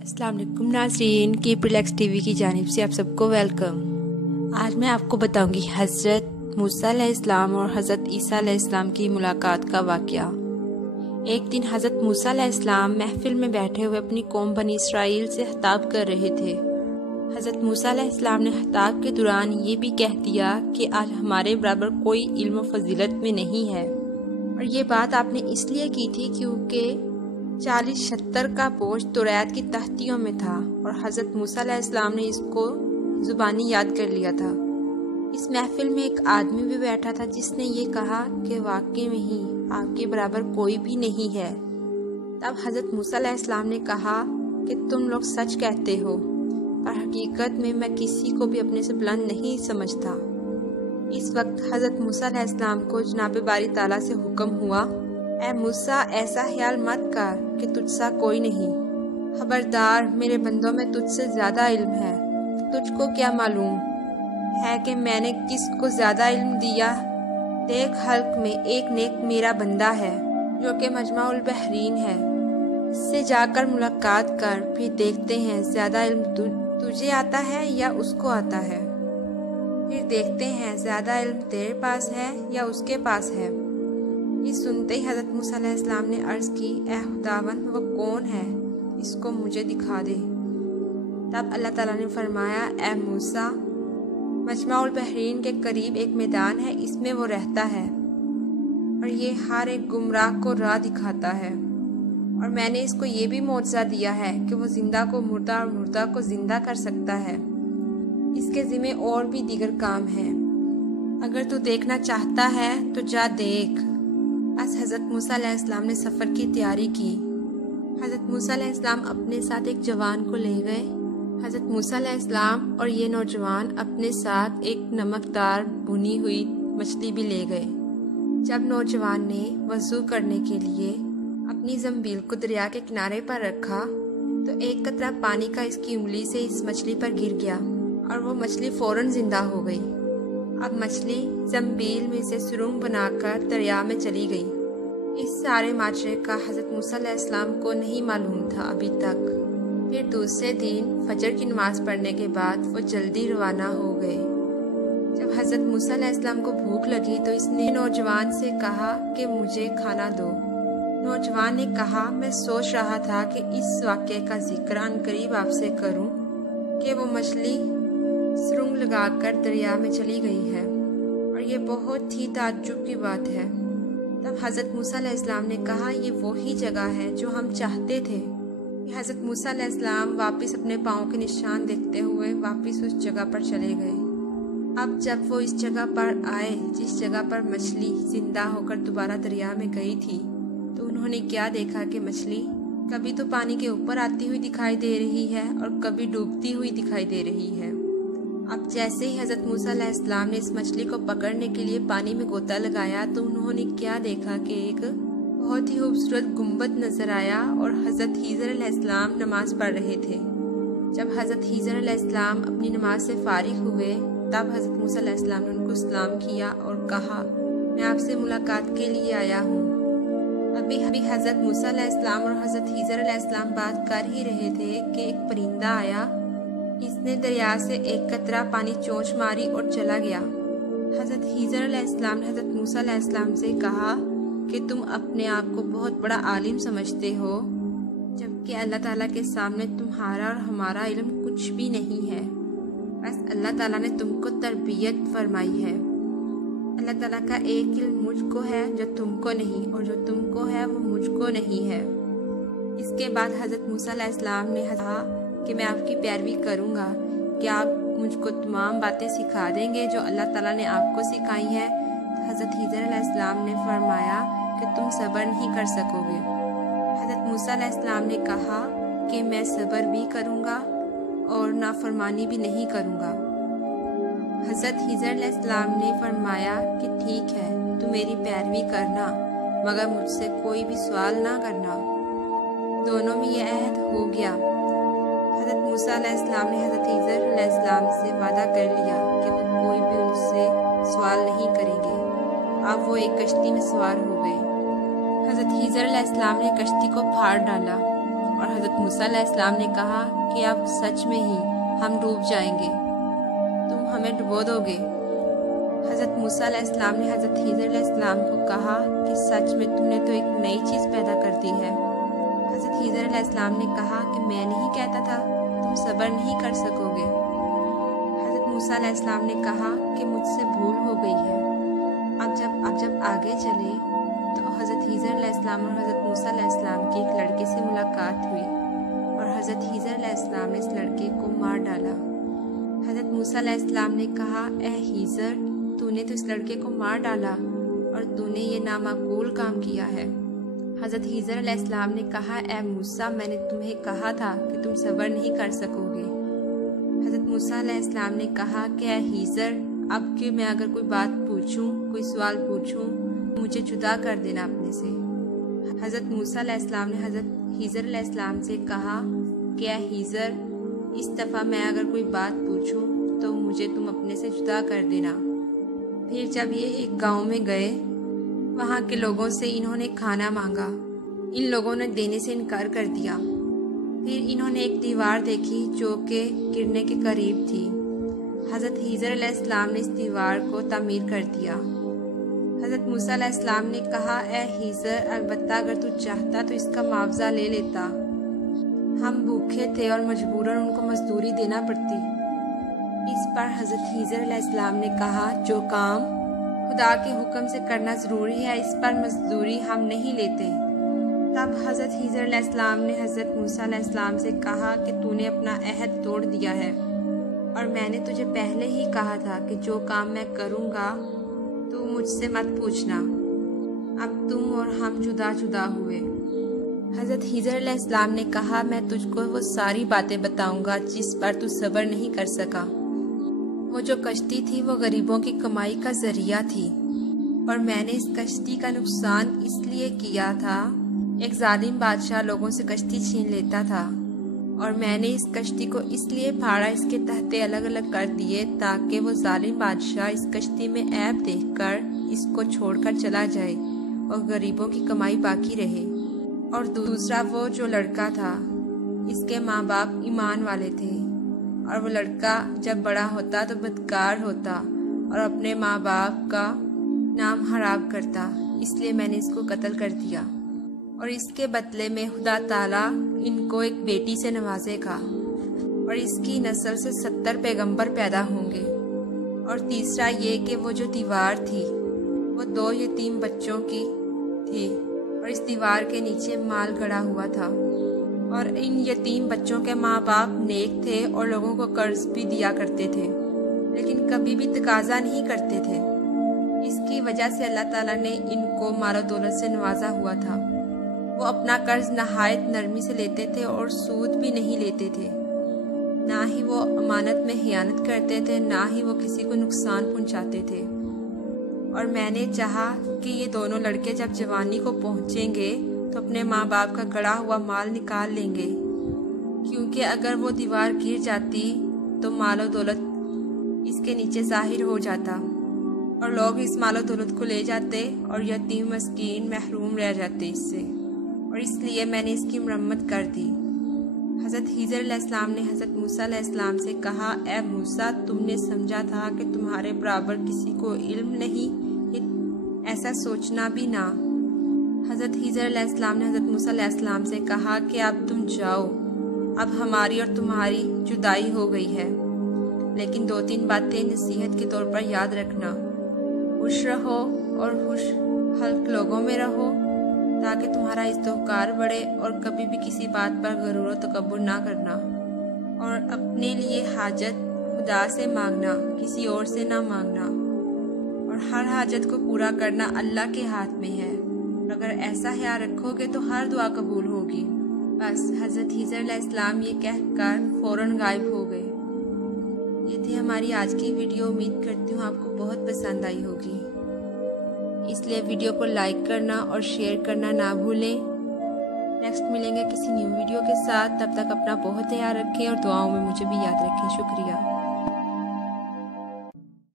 अस्सलाम वालेकुम नाज़रीन, कीप रिलैक्स टीवी की जानिब से आप सबको वेलकम। आज मैं आपको बताऊंगी हज़रत मूसा अलैहिस्सलाम और हज़रत ईसा अलैहिस्सलाम की मुलाकात का वाक़या। एक दिन हज़रत मूसा अलैहिस्सलाम महफिल में बैठे हुए अपनी कौम बनी इसराइल से खिताब कर रहे थे। हज़रत मूसा अलैहिस्सलाम ने खिताब के दौरान ये भी कह दिया कि आज हमारे बराबर कोई इल्म फजीलत में नहीं है, और ये बात आपने इसलिए की थी क्योंकि 40-70 का बोझ तौरात की तख्तियों में था और हज़रत मूसा अलैहिस्सलाम ने इसको ज़ुबानी याद कर लिया था। इस महफिल में एक आदमी भी बैठा था जिसने ये कहा कि वाकई में ही आपके बराबर कोई भी नहीं है। तब हज़रत मूसा अलैहिस्सलाम ने कहा कि तुम लोग सच कहते हो, पर हकीकत में मैं किसी को भी अपने से बुलंद नहीं समझता। इस वक्त हज़रत मूसा अलैहिस्सलाम को जनाब बारी ताला से हुक्म हुआ, ऐ मूसा, ऐसा ख्याल मत कर कि तुझसा कोई नहीं। खबरदार, मेरे बंदों में तुझसे ज़्यादा इल्म है। तुझको क्या मालूम है कि मैंने किसको ज़्यादा इल्म दिया? देख, हल्क में एक नेक मेरा बंदा है जो कि मजमाउल बहरीन है। इससे जाकर मुलाकात कर, फिर देखते हैं ज़्यादा इल्म तुझे आता है या उसको आता है। फिर देखते हैं ज़्यादा इल्म तेरे पास है या उसके पास है। ये सुनते ही हज़रत मूसा अलैहिस्सलाम ने अर्ज़ की, ऐ खुदावंद, वो कौन है? इसको मुझे दिखा दे। तब अल्लाह ताला ने फरमाया, ऐ मूसा, मजमाउल बहरीन के करीब एक मैदान है, इसमें वो रहता है और ये हर एक गुमराह को राह दिखाता है। और मैंने इसको ये भी मौजज़ा दिया है कि वो जिंदा को मुर्दा और मुर्दा को जिंदा कर सकता है। इसके ज़िम्मे और भी दीगर काम हैं। अगर तू देखना चाहता है तो जा देख। बस हज़रत मूसा अलैहिस्सलाम ने सफ़र की तैयारी की। हज़रत मूसा अलैहिस्सलाम अपने साथ एक जवान को ले गए। हज़रत मूसा अलैहिस्सलाम और ये नौजवान अपने साथ एक नमकदार भुनी हुई मछली भी ले गए। जब नौजवान ने वज़ू करने के लिए अपनी ज़ंबील को दरिया के किनारे पर रखा तो एक कतरा पानी का इसकी उंगली से इस मछली पर गिर गया और वो मछली फौरन जिंदा हो गई। अब मछली ज़ंबील में से सुरंग बनाकर दरिया में चली गई। इस सारे माजरे का हज़रत मूसा अलैहिस्सलाम को नहीं मालूम था अभी तक। फिर दूसरे दिन फजर की नमाज पढ़ने के बाद वो जल्दी रवाना हो गए। जब हज़रत मूसा अलैहिस्सलाम को भूख लगी तो इसने नौजवान से कहा कि मुझे खाना दो। नौजवान ने कहा, मैं सोच रहा था कि इस वाक़े का जिक्र अनकरीब आपसे करूं कि वो मछली सुरंग लगाकर दरिया में चली गई है और ये बहुत ही ताज्जुब की बात है। तब हज़रत मूसा अलैहिस्सलाम ने कहा, ये वही जगह है जो हम चाहते थे। हज़रत मूसा अलैहिस्सलाम वापस अपने पाँव के निशान देखते हुए वापस उस जगह पर चले गए। अब जब वो इस जगह पर आए जिस जगह पर मछली जिंदा होकर दोबारा दरिया में गई थी, तो उन्होंने क्या देखा कि मछली कभी तो पानी के ऊपर आती हुई दिखाई दे रही है और कभी डूबती हुई दिखाई दे रही है। अब जैसे ही हज़रत मूसा अलैहिस्सलाम ने इस मछली को पकड़ने के लिए पानी में गोता लगाया तो उन्होंने क्या देखा कि एक बहुत ही खूबसूरत गुंबद नजर आया और हज़रत हीज़र अलैहिस्सलाम नमाज पढ़ रहे थे। जब हज़रत हीज़र अलैहिस्सलाम अपनी नमाज से फारिग हुए तब हज़रत मूसा अलैहिस्सलाम ने उनको सलाम किया और कहा, मैं आपसे मुलाकात के लिए आया हूँ। अभी हज़रत मूसा अलैहिस्सलाम और हज़रत हीज़र अलैहिस्सलाम बात कर ही रहे थे कि एक परिंदा आया। इसने दरिया से एक कतरा पानी चोंच मारी और चला गया। हज़रत हीज़र अलैहिस्सलाम ने हज़रत मूसा अलैहिस्सलाम से कहा कि तुम अपने आप को बहुत बड़ा आलिम समझते हो, जबकि अल्लाह ताला के सामने तुम्हारा और हमारा इल्म कुछ भी नहीं है। बस अल्लाह ताला ने तुमको तरबियत फरमाई है। अल्लाह ताला का एक इल्म मुझको है जो तुमको नहीं, और जो तुमको है वो मुझको नहीं है। इसके बाद हज़रत मूसा अलैहिस्सलाम ने कहा कि मैं आपकी पैरवी करूँगा, क्या आप मुझको तमाम बातें सिखा देंगे जो अल्लाह ताला ने आपको सिखाई है? तो हज़रत हीज़र अलैहिस्सलाम ने फरमाया कि तुम सब्र नहीं कर सकोगे। हज़रत मूसा अलैहिस्सलाम ने कहा कि मैं सब्र भी करूँगा और नाफरमानी भी नहीं करूँगा। हज़रत हीज़र अलैहिस्सलाम ने फरमाया कि ठीक है, तू मेरी पैरवी करना, मगर मुझसे कोई भी सवाल ना करना। दोनों में यह अहद हो गया। हज़रत मूसा अलैहिस्सलाम ने हज़रत हीज़र अलैहिस्सलाम से वादा कर लिया कि वो कोई भी उनसे सवाल नहीं करेंगे। अब वो एक कश्ती में सवार हो गए। हज़रत हीज़र अलैहिस्सलाम ने कश्ती को फाड़ डाला اور حضرت موسیٰ علیہ السلام نے کہا کہ اب سچ میں ہی ہم ڈوب جائیں گے، تم ہمیں ڈبو دو گے۔ حضرت موسیٰ علیہ السلام نے حضرت خضر علیہ السلام کو کہا کہ سچ میں تم نے تو ایک نئی چیز پیدا کر دی ہے۔ حضرت خضر علیہ السلام نے کہا کہ میں نہیں کہتا تھا تم صبر نہیں کر سکو گے۔ حضرت موسیٰ علیہ السلام نے کہا کہ مجھ سے بھول ہو گئی ہے۔ اب جب آگے چلے تو حضرت خضر علیہ السلام اور حضرت موسیٰ علیہ السلام کی ایک لڑکے سے ملاقات ہوئی اور حضرت خضر علیہ السلام نے اس لڑکے کو مار ڈالا۔ حضرت موسیٰ علیہ السلام نے کہا اے خضر، تو نے تو اس لڑکے کو مار ڈالا اور تو نے یہ نامعقول کام کیا ہے۔ حضرت خضر علیہ السلام نے کہا اے موسیٰ، میں نے تمہیں کہا تھا کہ تم صبر نہیں کر سکو گے۔ حضرت موسیٰ علیہ السلام نے کہا کہ اے خضر، اب کہ میں اگر کوئی بات پوچھوں، کوئی سوال پوچھوں، مجھے جدا کر دینا اپنے سے۔ حضرت موسیٰ علیہ السلام نے حضرت خضر علیہ السلام سے کہا کہ اے خضر، اس دفعہ میں اگر کوئی بات پوچھوں تو مجھے تم اپنے سے جدا کر دینا۔ پھر جب یہ ایک گاؤں میں گئے، وہاں کے لوگوں سے انہوں نے کھانا مانگا، ان لوگوں نے دینے سے انکار کر دیا۔ پھر انہوں نے ایک دیوار دیکھی جو کہ گرنے کے قریب تھی۔ حضرت خضر علیہ السلام نے اس دیوار کو تعمیر کر دیا۔ حضرت موسیٰ علیہ السلام نے کہا اے خضر، البتہ اگر تو چاہتا تو اس کا معاوضہ لے لیتا، ہم بھوکے تھے اور مجبوراً ان کو مزدوری دینا پڑتی۔ اس پر حضرت خضر علیہ السلام نے کہا جو کام خدا کے حکم سے کرنا ضروری ہے اس پر مزدوری ہم نہیں لیتے۔ تب حضرت خضر علیہ السلام نے حضرت موسیٰ علیہ السلام سے کہا کہ تو نے اپنا عہد توڑ دیا ہے اور میں نے تجھے پہلے ہی کہا تھا کہ جو کام میں کروں گا تو مجھ سے مت پوچھنا۔ اب تم اور ہم جدا جدا ہوئے۔ حضرت خضر علیہ السلام نے کہا میں تجھ کو وہ ساری باتیں بتاؤں گا جس پر تو صبر نہیں کر سکا۔ وہ جو کشتی تھی وہ غریبوں کی کمائی کا ذریعہ تھی، اور میں نے اس کشتی کا نقصان اس لیے کیا تھا، ایک ظالم بادشاہ لوگوں سے کشتی چھین لیتا تھا، اور میں نے اس کشتی کو اس لیے پھاڑا، اس کے تہتے الگ الگ کر دیے تاکہ وہ ظالم بادشاہ اس کشتی میں عیب دیکھ کر اس کو چھوڑ کر چلا جائے اور غریبوں کی کمائی باقی رہے۔ اور دوسرا وہ جو لڑکا تھا، اس کے ماں باپ ایمان والے تھے، اور وہ لڑکا جب بڑا ہوتا تو بدکار ہوتا اور اپنے ماں باپ کا نام خراب کرتا، اس لیے میں نے اس کو قتل کر دیا، اور اس کے بدلے میں خدا تعالیٰ ان کو ایک بیٹی سے نوازے گا، اور اس کی نسل سے 70 پیغمبر پیدا ہوں گے۔ اور تیسرا یہ کہ وہ جو دیوار تھی وہ 2 یتیم بچوں کی تھی، اور اس دیوار کے نیچے مال گڑا ہوا تھا، اور ان یتیم بچوں کے ماں باپ نیک تھے اور لوگوں کو قرض بھی دیا کرتے تھے، لیکن کبھی بھی تقاضا نہیں کرتے تھے۔ اس کی وجہ سے اللہ تعالیٰ نے ان کو مال و دولت سے نوازا ہوا تھا۔ وہ اپنا قرض نہایت نرمی سے لیتے تھے اور سود بھی نہیں لیتے تھے، نہ ہی وہ امانت میں خیانت کرتے تھے، نہ ہی وہ کسی کو نقصان پہنچاتے تھے۔ اور میں نے چاہا کہ یہ دونوں لڑکے جب جوانی کو پہنچیں گے تو اپنے ماں باپ کا گڑا ہوا مال نکال لیں گے، کیونکہ اگر وہ دیوار گر جاتی تو مال و دولت اس کے نیچے ظاہر ہو جاتا اور لوگ اس مال و دولت کو لے جاتے اور یتیم مسکین محروم رہ جاتے اس سے، اور اس لیے میں نے اس کی مرمت کر دی۔ حضرت خضر علیہ السلام نے حضرت موسیٰ علیہ السلام سے کہا اے موسیٰ، تم نے سمجھا تھا کہ تمہارے برابر کسی کو علم نہیں، ایسا سوچنا بھی نہ۔ حضرت خضر علیہ السلام نے حضرت موسیٰ علیہ السلام سے کہا کہ اب تم جاؤ، اب ہماری اور تمہاری جدائی ہو گئی ہے، لیکن 2-3 باتیں نصیحت کے طور پر یاد رکھنا۔ خوش رہو اور خوش خلق لوگوں میں رہو تاکہ تمہارا استحقار بڑھے، اور کبھی بھی کسی بات پر غرور و تکبر نہ کرنا، اور اپنے لیے حاجت خدا سے مانگنا، کسی اور سے نہ مانگنا، اور ہر حاجت کو پورا کرنا اللہ کے ہاتھ میں ہے، اور اگر ایسا خیال رکھو گے تو ہر دعا قبول ہوگی۔ بس حضرت خضر علیہ السلام یہ کہہ کر فوراً غائب ہو گئے۔ یہ تھی ہماری آج کی ویڈیو، امید کرتی ہوں آپ کو بہت پسند آئی ہوگی، اس لیے ویڈیو کو لائک کرنا اور شیئر کرنا نہ بھولیں۔ نیکسٹ ملیں گے کسی نیو ویڈیو کے ساتھ، تب تک اپنا بہت خیال رکھیں اور دعاؤں میں مجھے بھی یاد رکھیں۔ شکریہ۔